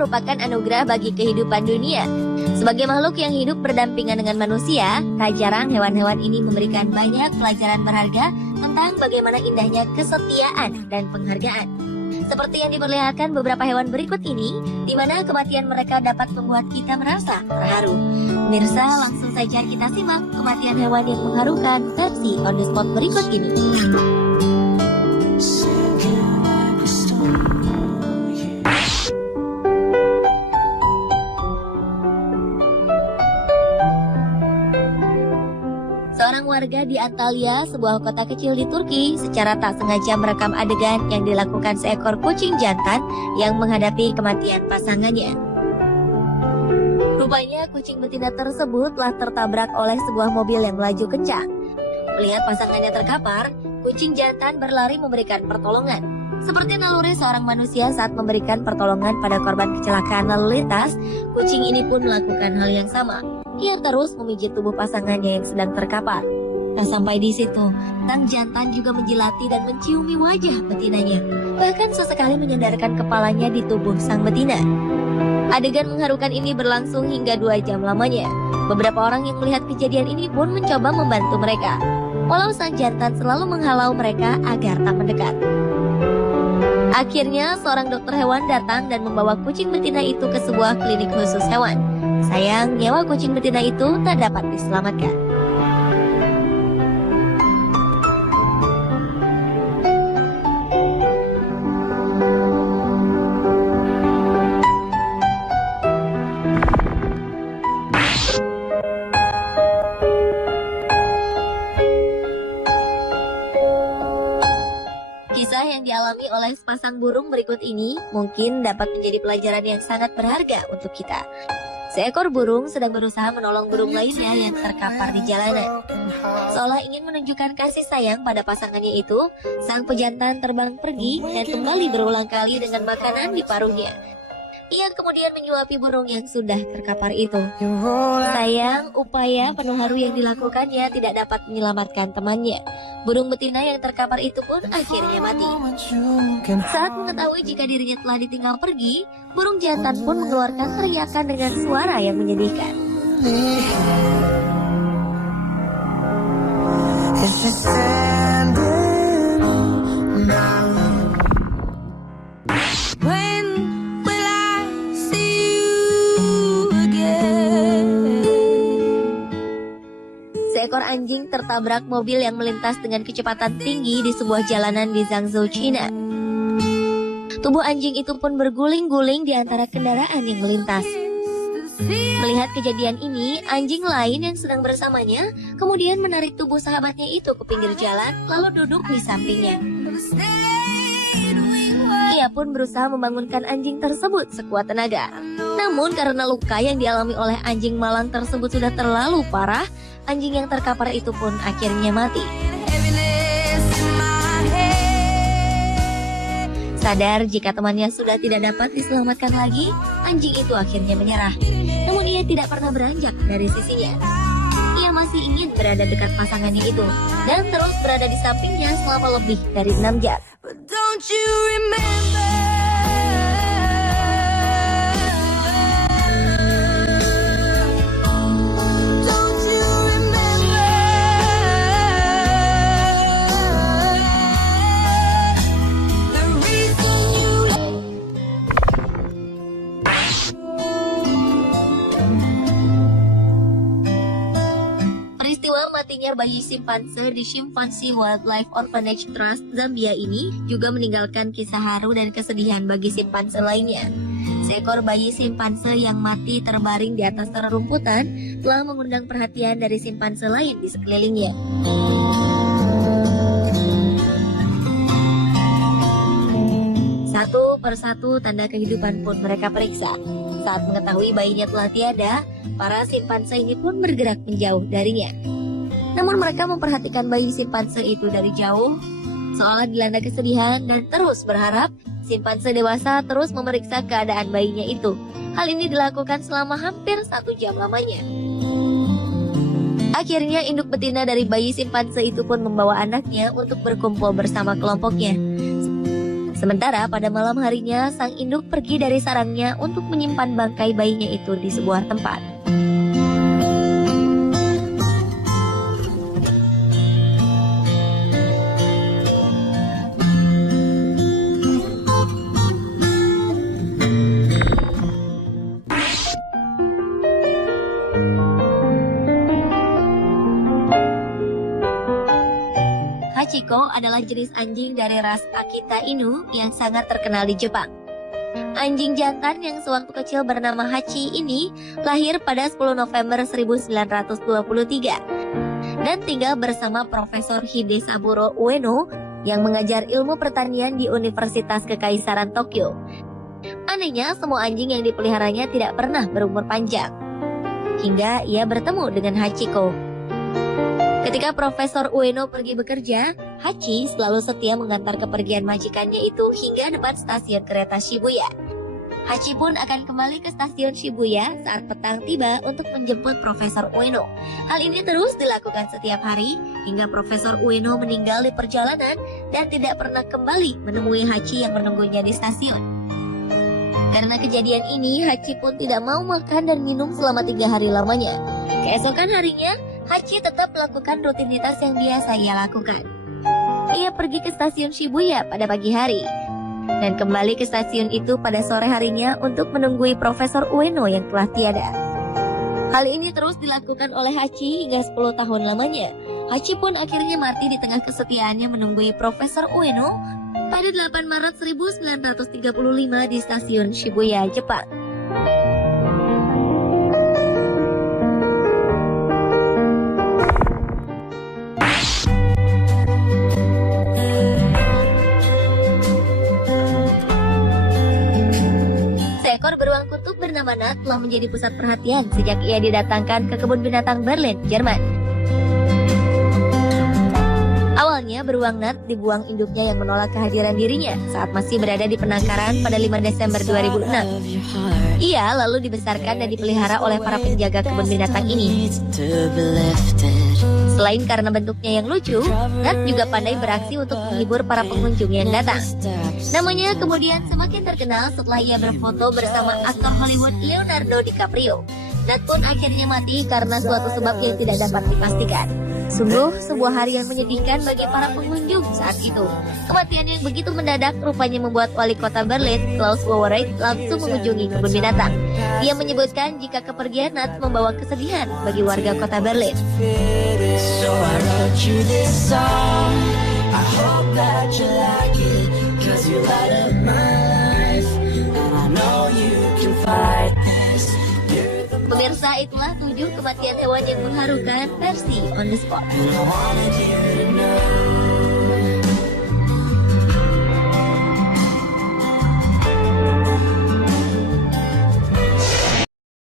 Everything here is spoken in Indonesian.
merupakan anugerah bagi kehidupan dunia. Sebagai makhluk yang hidup berdampingan dengan manusia, tak jarang hewan-hewan ini memberikan banyak pelajaran berharga tentang bagaimana indahnya kesetiaan dan penghargaan. Seperti yang diperlihatkan beberapa hewan berikut ini, di mana kematian mereka dapat membuat kita merasa terharu. Pemirsa, langsung saja kita simak kematian hewan yang mengharukan versi On The Spot berikut ini. Seorang warga di Antalya, sebuah kota kecil di Turki, secara tak sengaja merekam adegan yang dilakukan seekor kucing jantan yang menghadapi kematian pasangannya. Rupanya kucing betina tersebut telah tertabrak oleh sebuah mobil yang melaju kencang. Melihat pasangannya terkapar, kucing jantan berlari memberikan pertolongan. Seperti naluri seorang manusia saat memberikan pertolongan pada korban kecelakaan lalu lintas, kucing ini pun melakukan hal yang sama. Ia terus memijit tubuh pasangannya yang sedang terkapar. Tak sampai di situ, sang jantan juga menjilati dan menciumi wajah betinanya. Bahkan sesekali menyandarkan kepalanya di tubuh sang betina. Adegan mengharukan ini berlangsung hingga 2 jam lamanya. Beberapa orang yang melihat kejadian ini pun mencoba membantu mereka, walau sang jantan selalu menghalau mereka agar tak mendekat. Akhirnya, seorang dokter hewan datang dan membawa kucing betina itu ke sebuah klinik khusus hewan. Sayang, nyawa kucing betina itu tak dapat diselamatkan. Kisah yang dialami oleh sepasang burung berikut ini mungkin dapat menjadi pelajaran yang sangat berharga untuk kita. Seekor burung sedang berusaha menolong burung lainnya yang terkapar di jalanan. Seolah ingin menunjukkan kasih sayang pada pasangannya itu, sang pejantan terbang pergi dan kembali berulang kali dengan makanan di paruhnya. Ia kemudian menyuapi burung yang sudah terkapar itu. Sayang, upaya penuh haru yang dilakukannya tidak dapat menyelamatkan temannya. Burung betina yang terkapar itu pun akhirnya mati. Saat mengetahui jika dirinya telah ditinggal pergi, burung jantan pun mengeluarkan teriakan dengan suara yang menyedihkan. Seekor anjing tertabrak mobil yang melintas dengan kecepatan tinggi di sebuah jalanan di Zhangzhou, China. Tubuh anjing itu pun berguling-guling di antara kendaraan yang melintas. Melihat kejadian ini, anjing lain yang sedang bersamanya kemudian menarik tubuh sahabatnya itu ke pinggir jalan, lalu duduk di sampingnya. Ia pun berusaha membangunkan anjing tersebut sekuat tenaga. Namun karena luka yang dialami oleh anjing malang tersebut sudah terlalu parah, anjing yang terkapar itu pun akhirnya mati. Sadar jika temannya sudah tidak dapat diselamatkan lagi, anjing itu akhirnya menyerah. Namun ia tidak pernah beranjak dari sisinya. Ia masih ingin berada dekat pasangannya itu dan terus berada di sampingnya selama lebih dari 6 jam. Matinya bayi simpanse di Chimpanzee Wildlife Orphanage Trust Zambia ini juga meninggalkan kisah haru dan kesedihan bagi simpanse lainnya. Seekor bayi simpanse yang mati terbaring di atas rerumputan telah mengundang perhatian dari simpanse lain di sekelilingnya. Satu persatu tanda kehidupan pun mereka periksa. Saat mengetahui bayinya telah tiada, para simpanse ini pun bergerak menjauh darinya. Namun mereka memperhatikan bayi simpanse itu dari jauh, seolah dilanda kesedihan dan terus berharap simpanse dewasa terus memeriksa keadaan bayinya itu. Hal ini dilakukan selama hampir 1 jam lamanya. Akhirnya induk betina dari bayi simpanse itu pun membawa anaknya untuk berkumpul bersama kelompoknya. Sementara pada malam harinya, sang induk pergi dari sarangnya untuk menyimpan bangkai bayinya itu di sebuah tempat. Hachiko adalah jenis anjing dari ras Akita Inu yang sangat terkenal di Jepang. Anjing jantan yang sewaktu kecil bernama Hachi ini lahir pada 10 November 1923 dan tinggal bersama Profesor Hidesaburo Ueno yang mengajar ilmu pertanian di Universitas Kekaisaran Tokyo. Anehnya, semua anjing yang dipeliharanya tidak pernah berumur panjang, hingga ia bertemu dengan Hachiko. Ketika Profesor Ueno pergi bekerja, Hachi selalu setia mengantar kepergian majikannya itu hingga depan stasiun kereta Shibuya. Hachi pun akan kembali ke stasiun Shibuya saat petang tiba untuk menjemput Profesor Ueno. Hal ini terus dilakukan setiap hari hingga Profesor Ueno meninggal di perjalanan dan tidak pernah kembali menemui Hachi yang menunggunya di stasiun. Karena kejadian ini, Hachi pun tidak mau makan dan minum selama 3 hari lamanya. Keesokan harinya, Hachi tetap melakukan rutinitas yang biasa ia lakukan. Ia pergi ke stasiun Shibuya pada pagi hari dan kembali ke stasiun itu pada sore harinya untuk menunggui Profesor Ueno yang telah tiada. Hal ini terus dilakukan oleh Hachi hingga 10 tahun lamanya. Hachi pun akhirnya mati di tengah kesetiaannya menunggui Profesor Ueno pada 8 Maret 1935 di stasiun Shibuya, Jepang. Seekor beruang kutub bernama Nat telah menjadi pusat perhatian sejak ia didatangkan ke kebun binatang Berlin, Jerman. Awalnya beruang Nat dibuang induknya yang menolak kehadiran dirinya saat masih berada di penangkaran pada 5 Desember 2006. Ia lalu dibesarkan dan dipelihara oleh para penjaga kebun binatang ini. Selain karena bentuknya yang lucu, Nat juga pandai beraksi untuk menghibur para pengunjung yang datang. Namanya kemudian semakin terkenal setelah ia berfoto bersama aktor Hollywood Leonardo DiCaprio. Nat pun akhirnya mati karena suatu sebab yang tidak dapat dipastikan. Sungguh sebuah hari yang menyedihkan bagi para pengunjung saat itu. Kematian yang begitu mendadak rupanya membuat wali kota Berlin, Klaus Wowereit, langsung mengunjungi kebun binatang. Ia menyebutkan jika kepergian Nat membawa kesedihan bagi warga kota Berlin. So I wrote you this song. I hope that you like it, 'cause you light up my life, and I know you can fight this. Pemirsa, itulah 7 kematian hewan yang mengharukan versi On The Spot.